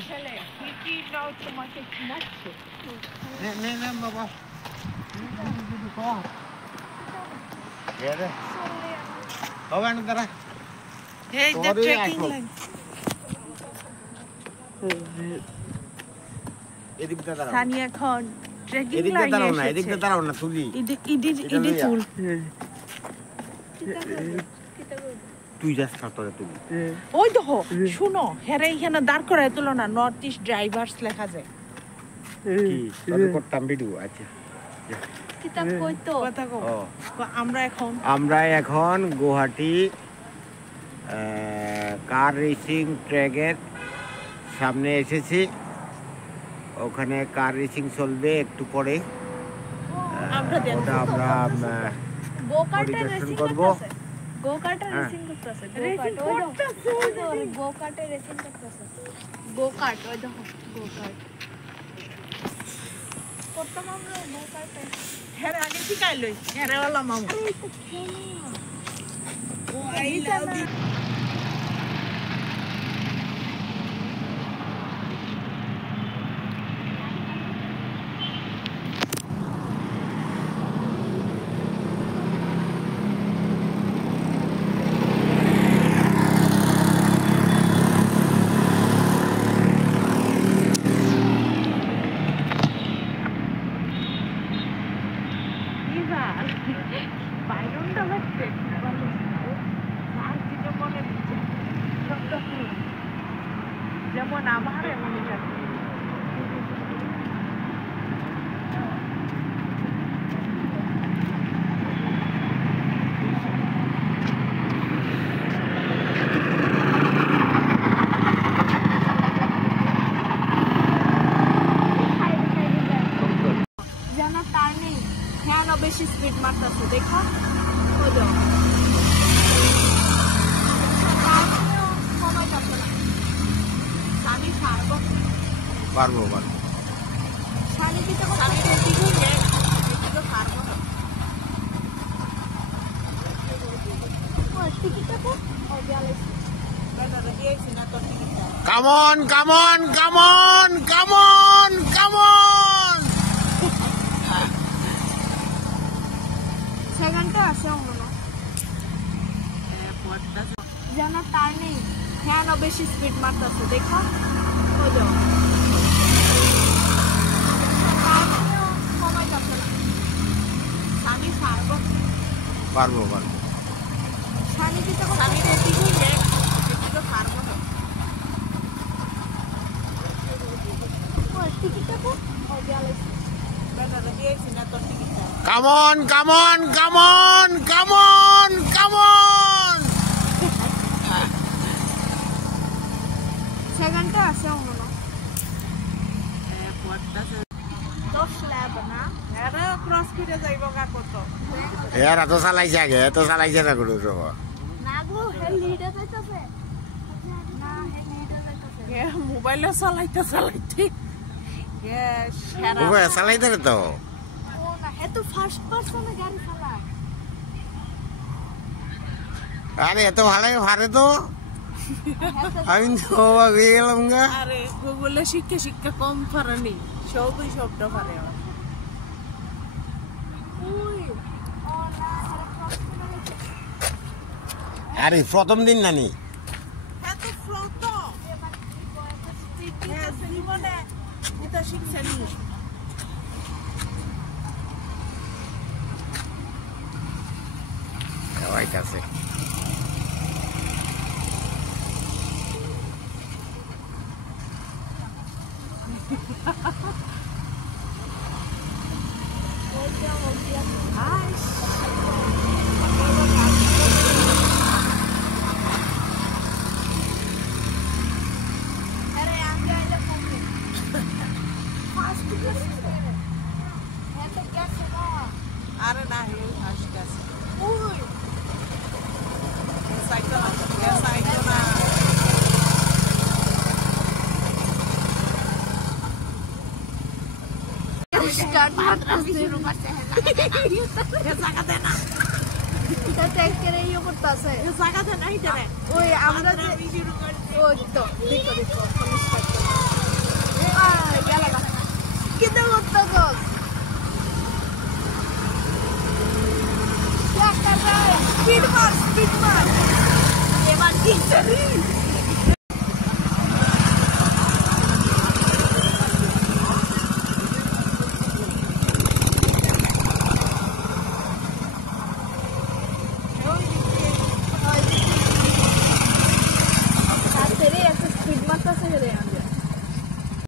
ছেলে কি নাও তোমাকে চিনাচ্ছে নে বাবা হবে না তারা এই যে ট্রেকিং লাইন এদিকটা দাঁড়াও সানিয়া খান ট্রেকিং লাইন এদিকটা দাঁড়াও না এদিকটা দাঁড়াও না তুলি ইদি ফুল তুই যাস কাটরে তুলি ওই দেখো শুনো হেরে এখানে দাঁড় করায় তুলো না নর্থ ইস্ট ড্রাইভার্স লেখা যায় কি তবে করতাম ভিডিও আচ্ছা কিতাব কই তো কথা কও আমরা এখন গুয়াহাটি কার রেসিং ট্র্যাকের সামনে এসেছি ওখানে কার রেসিং চলবে একটু পরে আমরা গোকার্টের রেসিং করব গোকার্টের রেসিং করতেছে গোকার্টের রেসিং করতেছে গোকার্ট ওই দেখো গোকার্ট করতাম আমরা গোকার্টে হেরে আগে শিখাইলই হেরে वाला মামু ও আই লাভ ইউ যেমন আমার এমন যেন টার্নিং হ্যাঁ না বেশি স্পিড মারতেছে দেখো ওই দেখো পারবো শানি দিতে শানি দিতে পারবো টিকিটটা কো ও গেলে দাদা দিয়েছি না তোর টিকিটটা কাম অন সেকেন্ডটা আসে মনে যেন টার্নিং হ্যাঁ না বেশি স্পিড মারতেছে দেখো ওই দেখো পারবো শানি দিতে পারবো টিকিটটা কো ও গেলে দাদা দিয়েছি না তোর টিকিটটা কাম অন সেকেন্ডটা আসে মনে দশ ল্যাব না আরে ক্রস করে যাইব কা কত এরা তো চালাইছে না কোনো সব না গো হে লিডে যাইতাছে না হে লিডে যাইতাছে এ মোবাইল চালাইতে এ সারা ওবে চালাইতে তো ও না হে তো ফার্স্ট পারসনে গাড়ি চালায় আরে এত ভারে তো আমি তো ভাবি গেলাম গা আরে গুগলে শিক্ষা কম পারেনি সবই শব্দ পারে ওই ও না আরে প্রথম দিন নানি এত ফ্লোট জীবনে এটা শিখছেনি হইতাছে আরে না হে ফার্স্ট আছে ওই সাইকেল না स्टार्ट मात्रा शुरू करते हैं ये জায়গা দে না এটা ট্যাগ করে ইয়ে করতেছে ये জায়গা দে না ইদারে ওই আমরা যে শুরু করছি ওই তো দেখো স্টার্ট স্পিড মার এবার কি